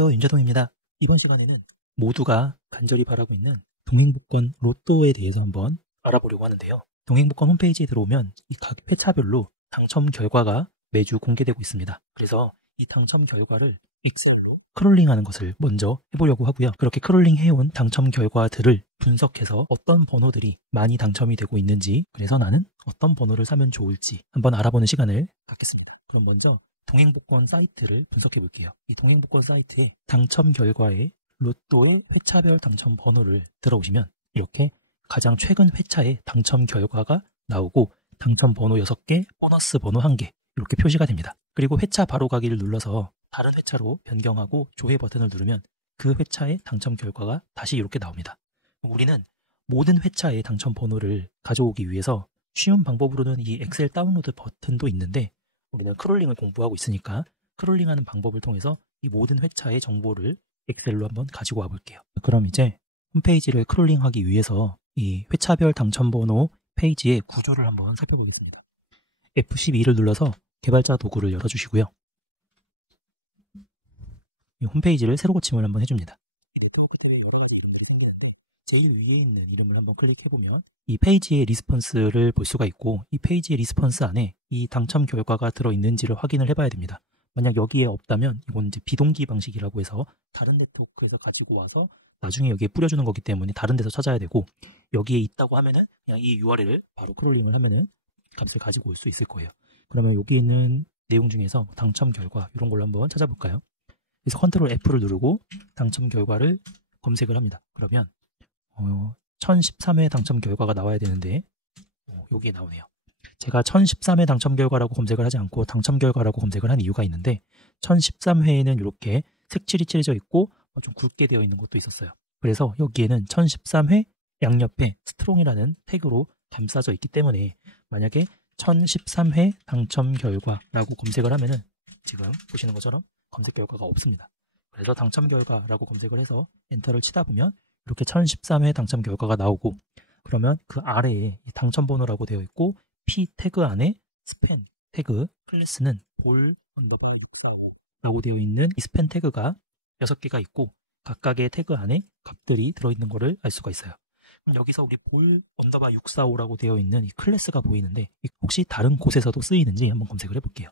안녕하세요. 윤재동입니다. 이번 시간에는 모두가 간절히 바라고 있는 동행복권 로또에 대해서 한번 알아보려고 하는데요. 동행복권 홈페이지에 들어오면 이 각 회차별로 당첨 결과가 매주 공개되고 있습니다. 그래서 이 당첨 결과를 엑셀로 크롤링하는 것을 먼저 해보려고 하고요. 그렇게 크롤링해온 당첨 결과들을 분석해서 어떤 번호들이 많이 당첨이 되고 있는지, 그래서 나는 어떤 번호를 사면 좋을지 한번 알아보는 시간을 갖겠습니다. 그럼 먼저 동행복권 사이트를 분석해 볼게요. 이 동행복권 사이트에 당첨 결과에 로또의 회차별 당첨 번호를 들어오시면 이렇게 가장 최근 회차의 당첨 결과가 나오고 당첨 번호 6개, 보너스 번호 1개 이렇게 표시가 됩니다. 그리고 회차 바로 가기를 눌러서 다른 회차로 변경하고 조회 버튼을 누르면 그 회차의 당첨 결과가 다시 이렇게 나옵니다. 우리는 모든 회차의 당첨 번호를 가져오기 위해서 쉬운 방법으로는 이 엑셀 다운로드 버튼도 있는데, 우리는 크롤링을 공부하고 있으니까 크롤링하는 방법을 통해서 이 모든 회차의 정보를 엑셀로 한번 가지고 와 볼게요. 그럼 이제 홈페이지를 크롤링하기 위해서 이 회차별 당첨번호 페이지의 구조를 한번 살펴보겠습니다. F12를 눌러서 개발자 도구를 열어주시고요. 이 홈페이지를 새로 고침을 한번 해줍니다. 이 네트워크 탭에 여러 가지 이름들이 생기는데 제일 위에 있는 이름을 한번 클릭해보면 이 페이지의 리스폰스를 볼 수가 있고, 이 페이지의 리스폰스 안에 이 당첨 결과가 들어있는지를 확인을 해봐야 됩니다. 만약 여기에 없다면 이건 이제 비동기 방식이라고 해서 다른 네트워크에서 가지고 와서 나중에 여기에 뿌려주는 거기 때문에 다른 데서 찾아야 되고, 여기에 있다고 하면은 그냥 이 URL을 바로 크롤링을 하면은 값을 가지고 올 수 있을 거예요. 그러면 여기 있는 내용 중에서 당첨 결과 이런 걸로 한번 찾아볼까요? 그래서 컨트롤 F를 누르고 당첨 결과를 검색을 합니다. 그러면 1013회 당첨 결과가 나와야 되는데 여기에 나오네요. 제가 1013회 당첨 결과라고 검색을 하지 않고 당첨 결과라고 검색을 한 이유가 있는데, 1013회에는 이렇게 색칠이 칠해져 있고 좀 굵게 되어 있는 것도 있었어요. 그래서 여기에는 1013회 양옆에 스트롱이라는 태그로 감싸져 있기 때문에 만약에 1013회 당첨 결과라고 검색을 하면은 지금 보시는 것처럼 검색 결과가 없습니다. 그래서 당첨 결과라고 검색을 해서 엔터를 치다 보면 이렇게 1013회 당첨 결과가 나오고, 그러면 그 아래에 당첨 번호라고 되어 있고 P 태그 안에 스팬 태그 클래스는 볼 언더바 645라고 되어 있는 이 스팬 태그가 6개가 있고 각각의 태그 안에 값들이 들어있는 것을 알 수가 있어요. 그럼 여기서 우리 볼 언더바 645라고 되어 있는 이 클래스가 보이는데 혹시 다른 곳에서도 쓰이는지 한번 검색을 해볼게요.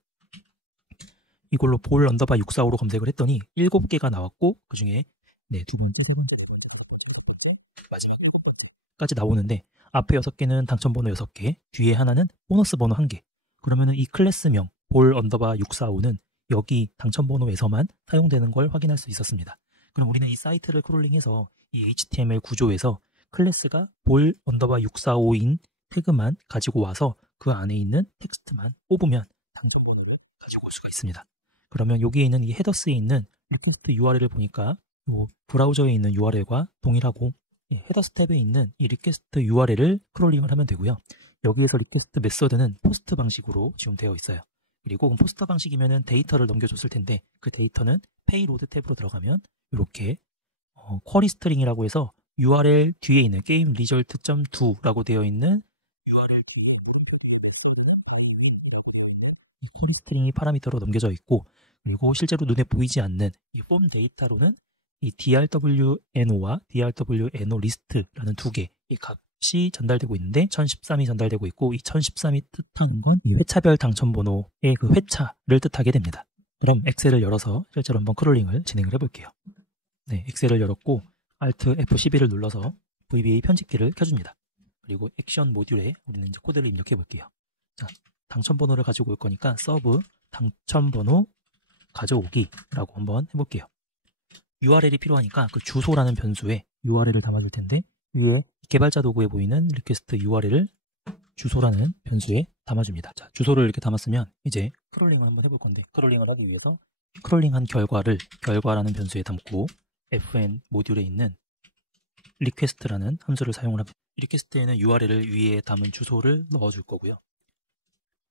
이걸로 볼 언더바 645로 검색을 했더니 7개가 나왔고 그 중에 두 번째, 세 번째, 네 번째, 다섯 번째, 여섯 번째, 마지막 7번째까지 나오는데 앞에 6개는 당첨 번호 6개, 뒤에 하나는 보너스 번호 1개. 그러면은 이 클래스명 볼 언더바 645는 여기 당첨 번호에서만 사용되는 걸 확인할 수 있었습니다. 그럼 우리는 이 사이트를 크롤링해서 이 HTML 구조에서 클래스가 볼 언더바 645인 태그만 가지고 와서 그 안에 있는 텍스트만 뽑으면 당첨 번호를 가지고 올 수가 있습니다. 그러면 여기에 있는 이 헤더스에 있는 리퀘스트 URL을 보니까 브라우저에 있는 URL과 동일하고, 헤더스 탭에 있는 이 리퀘스트 URL을 크롤링을 하면 되고요. 여기에서 리퀘스트 메서드는 포스트 방식으로 지금 되어 있어요. 그리고 포스트 방식이면은 데이터를 넘겨줬을 텐데 그 데이터는 페이로드 탭으로 들어가면 이렇게 쿼리 스트링이라고 해서 URL 뒤에 있는 게임 리절트.2라고 되어 있는 이 쿼리 스트링이 파라미터로 넘겨져 있고, 그리고 실제로 눈에 보이지 않는 이 폼 데이터로는 이 DRWNO와 DRWNO 리스트라는 두 개의 값이 전달되고 있는데 1013이 전달되고 있고, 이 1013이 뜻하는 건 이 회차별 당첨 번호의 그 회차를 뜻하게 됩니다. 그럼 엑셀을 열어서 실제로 한번 크롤링을 진행을 해볼게요. 네, 엑셀을 열었고 Alt F12를 눌러서 VBA 편집기를 켜줍니다. 그리고 액션 모듈에 우리는 이제 코드를 입력해 볼게요. 자, 당첨 번호를 가지고 올 거니까 서브 당첨 번호 가져오기라고 한번 해볼게요. URL이 필요하니까 그 주소라는 변수에 URL을 담아줄 텐데, 위에 개발자 도구에 보이는 리퀘스트 URL을 주소라는 변수에 담아줍니다. 자, 주소를 이렇게 담았으면 이제 크롤링을 한번 해볼 건데, 크롤링을 하기 위해서 크롤링한 결과라는 변수에 담고 fn 모듈에 있는 리퀘스트라는 함수를 사용을 합니다. 리퀘스트에는 URL을 위에 담은 주소를 넣어줄 거고요.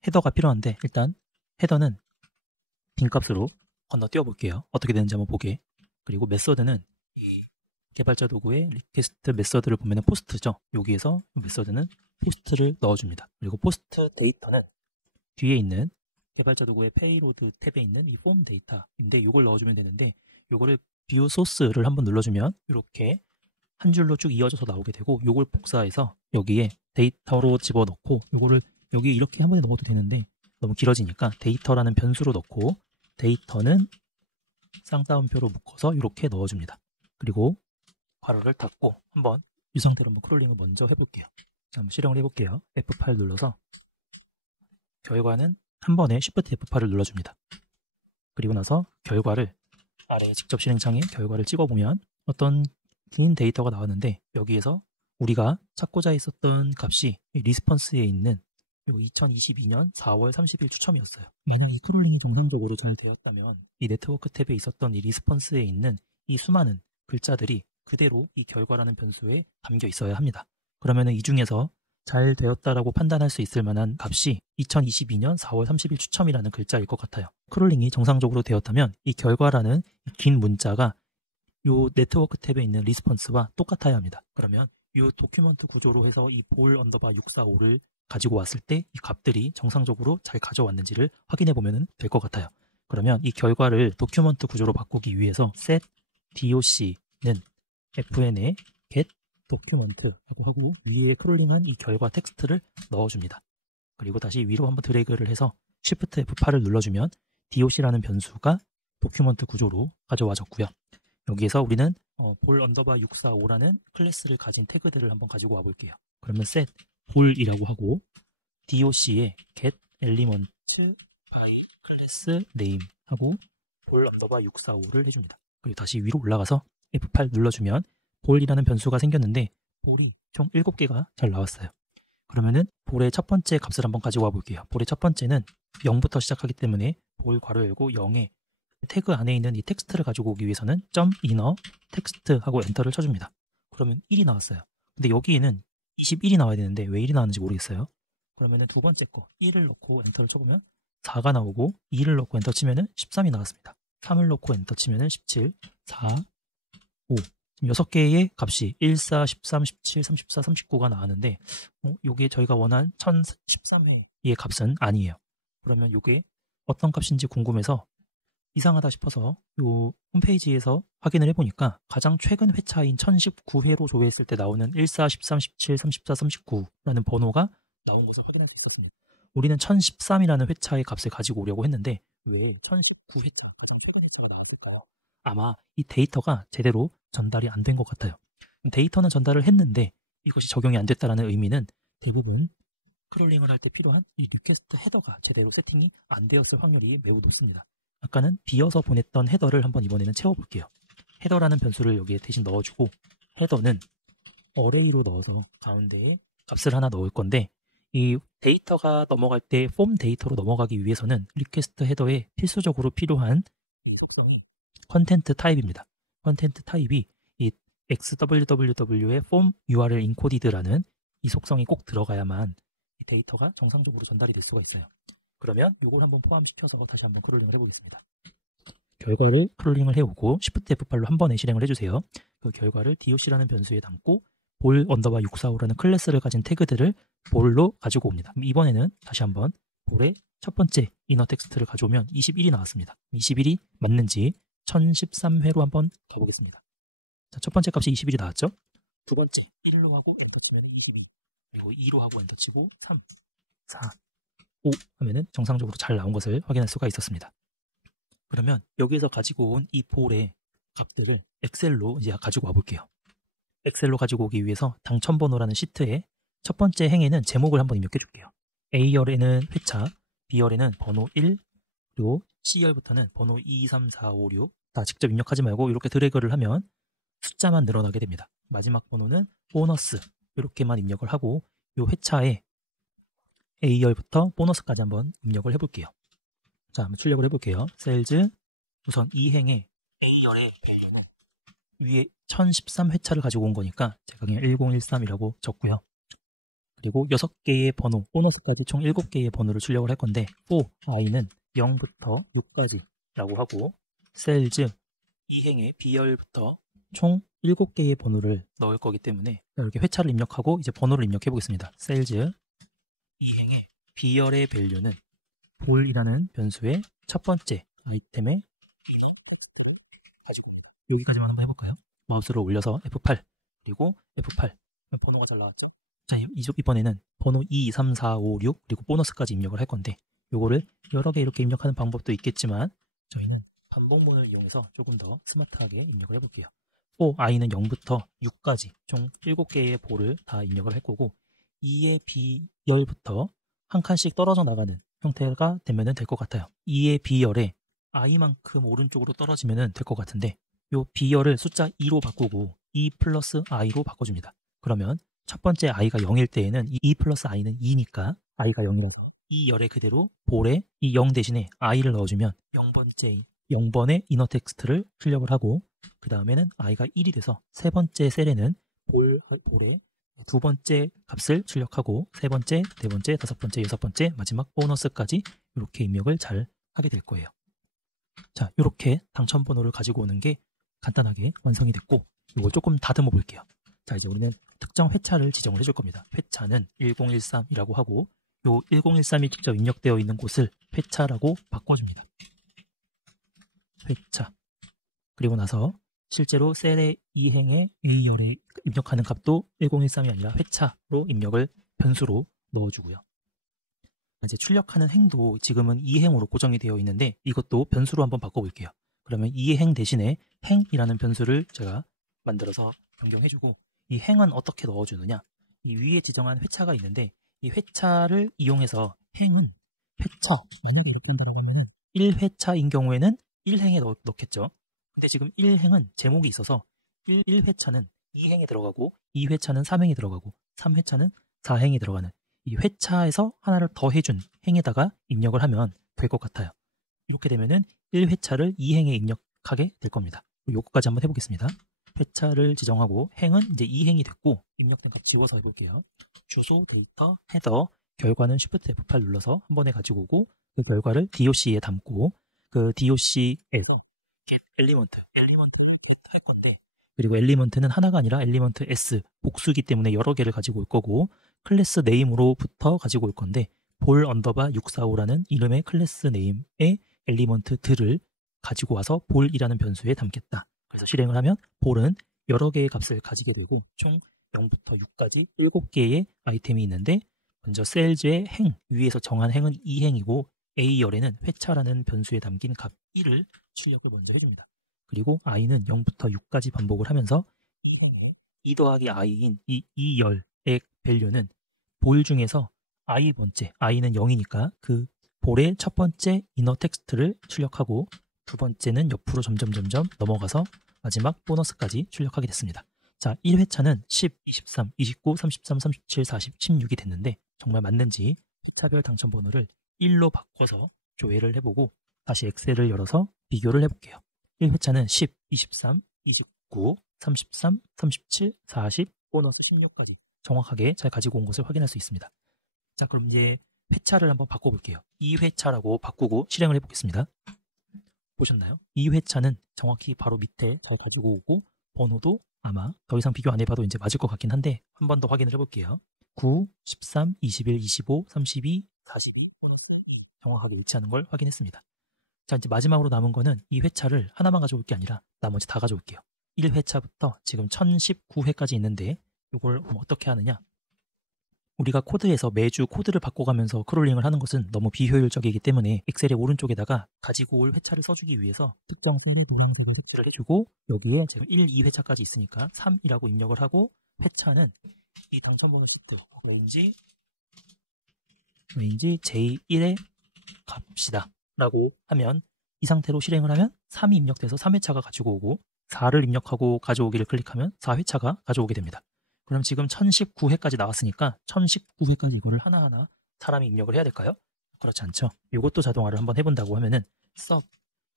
헤더가 필요한데 일단 헤더는 빈값으로 건너뛰어 볼게요. 어떻게 되는지 한번 보게. 그리고 메서드는 이 개발자 도구의 리퀘스트 메서드를 보면 포스트죠. 여기에서 메서드는 포스트를 넣어줍니다. 그리고 포스트 데이터는 뒤에 있는 개발자 도구의 페이로드 탭에 있는 이 폼 데이터인데 이걸 넣어주면 되는데, 요거를 뷰 소스를 한번 눌러주면 이렇게 한 줄로 쭉 이어져서 나오게 되고, 요걸 복사해서 여기에 데이터로 집어넣고, 요거를 여기 이렇게 한 번에 넣어도 되는데 너무 길어지니까 데이터라는 변수로 넣고, 데이터는 쌍따옴표로 묶어서 이렇게 넣어줍니다. 그리고 괄호를 닫고 한번 이 상태로 한번 크롤링을 먼저 해볼게요. 자, 한번 실행을 해볼게요. F8 눌러서 결과는 한 번에 Shift F8을 눌러줍니다. 그리고 나서 결과를 아래 직접 실행창에 결과를 찍어보면 어떤 긴 데이터가 나왔는데, 여기에서 우리가 찾고자 했었던 값이 리스폰스에 있는 2022년 4월 30일 추첨이었어요. 만약 이 크롤링이 정상적으로 잘 되었다면 이 네트워크 탭에 있었던 이 리스폰스에 있는 이 수많은 글자들이 그대로 이 결과라는 변수에 담겨 있어야 합니다. 그러면 이 중에서 잘 되었다라고 판단할 수 있을 만한 값이 2022년 4월 30일 추첨이라는 글자일 것 같아요. 크롤링이 정상적으로 되었다면 이 결과라는 긴 문자가 이 네트워크 탭에 있는 리스폰스와 똑같아야 합니다. 그러면 이 도큐먼트 구조로 해서 이 볼 언더바 645를 가지고 왔을 때 이 값들이 정상적으로 잘 가져왔는지를 확인해 보면 될 것 같아요. 그러면 이 결과를 도큐먼트 구조로 바꾸기 위해서 set doc는 fn에 get document라고 하고 위에 크롤링한 이 결과 텍스트를 넣어줍니다. 그리고 다시 위로 한번 드래그를 해서 Shift F8을 눌러주면 doc라는 변수가 도큐먼트 구조로 가져와졌고요. 여기에서 우리는 볼 언더바 645라는 클래스를 가진 태그들을 한번 가지고 와볼게요. 그러면 set 볼이라고 하고 doc에 get elements class name 하고 볼 언더바 645를 해줍니다. 그리고 다시 위로 올라가서 F8 눌러주면 볼이라는 변수가 생겼는데 볼이 총 7개가 잘 나왔어요. 그러면은 볼의 첫 번째 값을 한번 가지고 와볼게요. 볼의 첫 번째는 0부터 시작하기 때문에 볼 괄호 열고 0에 태그 안에 있는 이 텍스트를 가지고 오기 위해서는 .inner 텍스트 하고 엔터를 쳐줍니다. 그러면 1이 나왔어요. 근데 여기에는 21이 나와야 되는데 왜 1이 나왔는지 모르겠어요. 그러면은 두 번째 거 1을 넣고 엔터를 쳐보면 4가 나오고 2를 넣고 엔터 치면은 13이 나왔습니다. 3을 넣고 엔터 치면은 17, 4, 5. 지금 6개의 값이 1, 4, 13, 17, 34, 39가 나왔는데 요게 저희가 원한 1013회의 값은 아니에요. 그러면 요게 어떤 값인지 궁금해서 이상하다 싶어서 요 홈페이지에서 확인을 해보니까 가장 최근 회차인 1019회로 조회했을 때 나오는 14, 13, 17, 34, 39라는 번호가 나온 것을 확인할 수 있었습니다. 우리는 1013이라는 회차의 값을 가지고 오려고 했는데 왜 1019회차, 가장 최근 회차가 나왔을까요? 아마 이 데이터가 제대로 전달이 안 된 것 같아요. 데이터는 전달을 했는데 이것이 적용이 안 됐다는 의미는 대부분 크롤링을 할 때 필요한 이 리퀘스트 헤더가 제대로 세팅이 안 되었을 확률이 매우 높습니다. 아까는 비어서 보냈던 헤더를 한번 이번에는 채워볼게요. 헤더라는 변수를 여기에 대신 넣어주고 헤더는 어레이로 넣어서 가운데에 값을 하나 넣을 건데 이 데이터가 넘어갈 때 폼 데이터로 넘어가기 위해서는 리퀘스트 헤더에 필수적으로 필요한 이 속성이 컨텐트 타입입니다. 컨텐트 타입이 이 XWWW의 form URL encoded라는 이 속성이 꼭 들어가야만 이 데이터가 정상적으로 전달이 될 수가 있어요. 그러면 이걸 한번 포함시켜서 다시 한번 크롤링을 해보겠습니다. 결과를 크롤링을 해오고 Shift F8로 한 번에 실행을 해주세요. 그 결과를 doc라는 변수에 담고 볼 언더바 645라는 클래스를 가진 태그들을 볼로 가지고 옵니다. 이번에는 다시 한번 볼의 첫 번째 이너 텍스트를 가져오면 21이 나왔습니다. 21이 맞는지 1013회로 한번 가보겠습니다. 자, 첫 번째 값이 21이 나왔죠? 두 번째 1로 하고 엔터 치면 22, 그리고 2로 하고 엔터 치고 3, 4, 5 하면은 정상적으로 잘 나온 것을 확인할 수가 있었습니다. 그러면 여기에서 가지고 온 이 볼의 값들을 엑셀로 이제 가지고 와볼게요. 엑셀로 가지고 오기 위해서 당첨번호라는 시트에 첫 번째 행에는 제목을 한번 입력해 줄게요. A열에는 회차, B열에는 번호 1, 그리고 C열부터는 번호 2, 3, 4, 5, 6 다 직접 입력하지 말고 이렇게 드래그를 하면 숫자만 늘어나게 됩니다. 마지막 번호는 보너스 이렇게만 입력을 하고 이 회차에 A열부터 보너스까지 한번 입력을 해볼게요. 자, 한번 출력을 해볼게요. 셀즈 우선 이 행에 A열의 위에 1013회차를 가지고 온 거니까 제가 그냥 1013이라고 적고요. 그리고 6개의 번호, 보너스까지 총 7개의 번호를 출력을 할 건데 for i는 0부터 6까지라고 하고 셀즈 이 행에 B열부터 총 7개의 번호를 넣을 거기 때문에 이렇게 회차를 입력하고 이제 번호를 입력해 보겠습니다. 셀즈 이 행의 B열의 밸류는 볼이라는 변수의 첫 번째 아이템의 이너 텍스트를 가지고 여기까지만 한번 해볼까요? 마우스를 올려서 F8 그리고 F8 번호가 잘 나왔죠. 자, 이번에는 번호 2, 3, 4, 5, 6 그리고 보너스까지 입력을 할 건데 요거를 여러 개 이렇게 입력하는 방법도 있겠지만 저희는 반복문을 이용해서 조금 더 스마트하게 입력을 해볼게요. for i는 0부터 6까지 총 7개의 볼을 다 입력을 할 거고 2의 B열부터 한 칸씩 떨어져 나가는 형태가 되면 될 것 같아요. 2의 B열에 i만큼 오른쪽으로 떨어지면 될 것 같은데 요 B열을 숫자 2로 바꾸고 2 플러스 i로 바꿔줍니다. 그러면 첫 번째 i가 0일 때에는 2 플러스 i는 2니까 i가 0이라고 이 열에 그대로 볼에 이 0 대신에 i를 넣어주면 0번의 이너 텍스트를 출력을 하고 그 다음에는 i가 1이 돼서 세 번째 셀에는 볼에 두 번째 값을 출력하고 세 번째, 네 번째, 다섯 번째, 여섯 번째, 마지막 보너스까지 이렇게 입력을 잘 하게 될 거예요. 자, 이렇게 당첨 번호를 가지고 오는 게 간단하게 완성이 됐고 이걸 조금 다듬어 볼게요. 자, 이제 우리는 특정 회차를 지정을 해줄 겁니다. 회차는 1013이라고 하고 요 1013이 직접 입력되어 있는 곳을 회차라고 바꿔줍니다. 회차. 그리고 나서 실제로 셀의 이행의 위열에 입력하는 값도 1013이 아니라 회차로 입력을 변수로 넣어주고요. 이제 출력하는 행도 지금은 이행으로 고정이 되어 있는데 이것도 변수로 한번 바꿔볼게요. 그러면 이행 대신에 행이라는 변수를 제가 만들어서 변경해주고 이 행은 어떻게 넣어주느냐? 이 위에 지정한 회차가 있는데 이 회차를 이용해서 행은 회차 만약에 이렇게 한다고 하면은 1회차인 경우에는 1행에 넣겠죠. 근데 지금 1행은 제목이 있어서 1회차는 2행에 들어가고 2회차는 3행에 들어가고 3회차는 4행에 들어가는 이 회차에서 하나를 더 해준 행에다가 입력을 하면 될 것 같아요. 이렇게 되면은 1회차를 2행에 입력하게 될 겁니다. 요거까지 한번 해보겠습니다. 회차를 지정하고 행은 이제 2행이 됐고 입력된 값 지워서 해볼게요. 주소, 데이터, 헤더, 결과는 Shift F8 눌러서 한 번에 가지고 오고 그 결과를 DOC에 담고 그 DOC에서 get element 할 건데 그리고 엘리먼트는 하나가 아니라 엘리먼트 S 복수기 때문에 여러 개를 가지고 올 거고 클래스 네임으로부터 가지고 올 건데 볼 언더바 645라는 이름의 클래스 네임의 엘리먼트들을 가지고 와서 볼이라는 변수에 담겠다. 그래서 실행을 하면 볼은 여러 개의 값을 가지게 되고 총 0부터 6까지 7개의 아이템이 있는데 먼저 셀즈의 행 위에서 정한 행은 2행이고 A열에는 회차라는 변수에 담긴 값 1을 출력을 먼저 해줍니다. 그리고 i는 0부터 6까지 반복을 하면서 2 더하기 i인 이 2열의 밸류는 볼 중에서 i번째, i는 0이니까 그 볼의 첫 번째 이너 텍스트를 출력하고 두 번째는 옆으로 점점 넘어가서 마지막 보너스까지 출력하게 됐습니다. 자, 1회차는 10, 23, 29, 33, 37, 40, 16이 됐는데 정말 맞는지 회차별 당첨 번호를 1로 바꿔서 조회를 해보고 다시 엑셀을 열어서 비교를 해볼게요. 1회차는 10, 23, 29, 33, 37, 40, 보너스 16까지 정확하게 잘 가지고 온 것을 확인할 수 있습니다. 자, 그럼 이제 회차를 한번 바꿔볼게요. 2회차라고 바꾸고 실행을 해보겠습니다. 보셨나요? 2회차는 정확히 바로 밑에 잘 가지고 오고 번호도 아마 더 이상 비교 안 해봐도 이제 맞을 것 같긴 한데 한 번 더 확인을 해볼게요. 9, 13, 21, 25, 32, 42, 보너스 2 정확하게 일치하는 걸 확인했습니다. 자, 이제 마지막으로 남은 거는 이 회차를 하나만 가져올 게 아니라 나머지 다 가져올게요. 1회차부터 지금 1019회까지 있는데 이걸 어떻게 하느냐? 우리가 코드에서 매주 코드를 바꿔가면서 크롤링을 하는 것은 너무 비효율적이기 때문에 엑셀의 오른쪽에다가 가지고 올 회차를 써주기 위해서 특정 를 해주고 여기에 지금 1, 2회차까지 있으니까 3이라고 입력을 하고 회차는 이 당첨번호 시트 range J1에 값이다 라고 하면 이 상태로 실행을 하면 3이 입력돼서 3회차가 가지고 오고 4를 입력하고 가져오기를 클릭하면 4회차가 가져오게 됩니다. 그럼 지금 1019회까지 나왔으니까 1019회까지 이거를 하나하나 사람이 입력을 해야 될까요? 그렇지 않죠. 이것도 자동화를 한번 해본다고 하면은 sub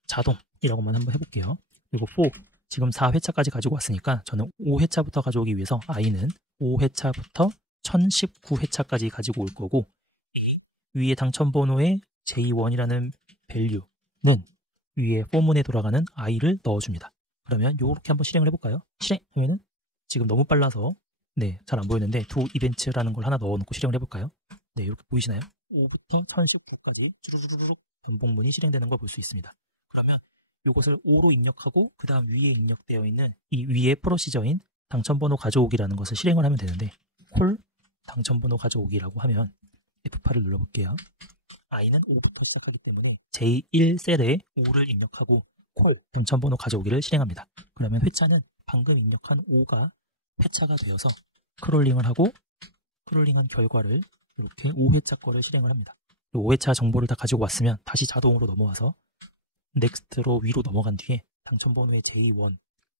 자동이라고만 한번 해볼게요. 그리고 for 지금 4회차까지 가지고 왔으니까 저는 5회차부터 가져오기 위해서 i는 5회차부터 1019회차까지 가지고 올 거고 위에 당첨번호의 J1이라는 밸류는 위에 포문에 돌아가는 i를 넣어줍니다. 그러면 이렇게 한번 실행을 해볼까요? 실행하면은 지금 너무 빨라서 잘 안 보이는데 두 이벤트라는 걸 하나 넣어놓고 실행을 해볼까요? 네, 이렇게 보이시나요? 5부터 1019까지 주르륵 변봉문이 실행되는 걸 볼 수 있습니다. 그러면 이것을 O로 입력하고 그 다음 위에 입력되어 있는 이 위에 프로시저인 당첨번호 가져오기라는 것을 실행을 하면 되는데 콜 당첨번호 가져오기라고 하면 F8을 눌러볼게요. i는 5부터 시작하기 때문에 J1셀에 5를 입력하고 콜 당첨번호 가져오기를 실행합니다. 그러면 회차는 방금 입력한 5가 회차가 되어서 크롤링을 하고 크롤링한 결과를 이렇게 5회차 거를 실행을 합니다. 5회차 정보를 다 가지고 왔으면 다시 자동으로 넘어와서 넥스트로 위로 넘어간 뒤에 당첨번호의 J1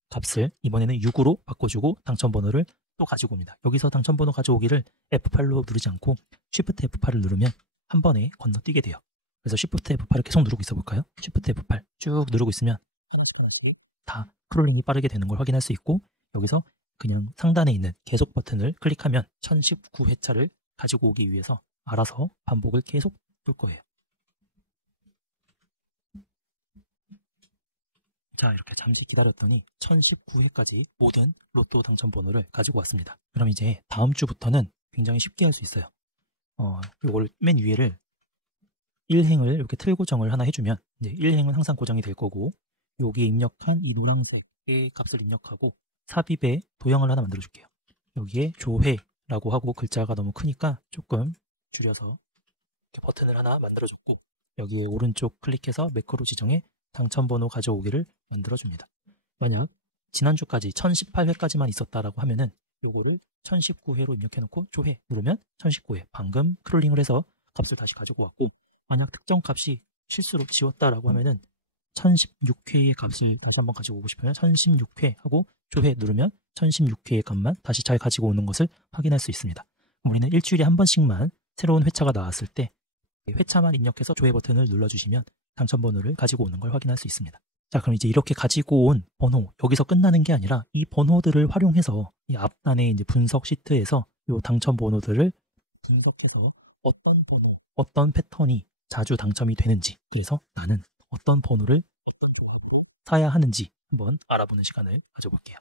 값을 이번에는 6으로 바꿔주고 당첨번호를 또 가지고 옵니다. 여기서 당첨번호 가져오기를 F8로 누르지 않고 Shift F8을 누르면 한 번에 건너뛰게 돼요. 그래서 Shift F8을 계속 누르고 있어 볼까요? Shift F8 쭉 누르고 있으면 하나씩 다 크롤링이 빠르게 되는 걸 확인할 수 있고 여기서 그냥 상단에 있는 계속 버튼을 클릭하면 1019회차를 가지고 오기 위해서 알아서 반복을 계속 볼 거예요. 자, 이렇게 잠시 기다렸더니 1019회까지 모든 로또 당첨번호를 가지고 왔습니다. 그럼 이제 다음 주부터는 굉장히 쉽게 할 수 있어요. 이걸 맨 위에를 1행을 이렇게 틀 고정을 하나 해주면 이제 1행은 항상 고정이 될 거고 여기에 입력한 이 노란색의 값을 입력하고 삽입에 도형을 하나 만들어 줄게요. 여기에 조회라고 하고 글자가 너무 크니까 조금 줄여서 이렇게 버튼을 하나 만들어 줬고 여기에 오른쪽 클릭해서 매크로 지정해 당첨번호 가져오기를 만들어줍니다. 만약 지난주까지 1018회까지만 있었다라고 하면은 이거를 1019회로 입력해놓고 조회 누르면 1019회 방금 크롤링을 해서 값을 다시 가지고 왔고 만약 특정 값이 실수로 지웠다라고 하면은 1016회의 값을 다시 한번 가지고 오고 싶으면 1016회 하고 조회 누르면 1016회의 값만 다시 잘 가지고 오는 것을 확인할 수 있습니다. 우리는 일주일에 한 번씩만 새로운 회차가 나왔을 때 회차만 입력해서 조회 버튼을 눌러주시면 당첨번호를 가지고 오는 걸 확인할 수 있습니다. 자, 그럼 이제 이렇게 가지고 온 번호 여기서 끝나는 게 아니라 이 번호들을 활용해서 이 앞단의 이제 분석 시트에서 이 당첨번호들을 분석해서 어떤 번호, 어떤 패턴이 자주 당첨이 되는지 그래서 나는 어떤 번호를 사야 하는지 한번 알아보는 시간을 가져볼게요.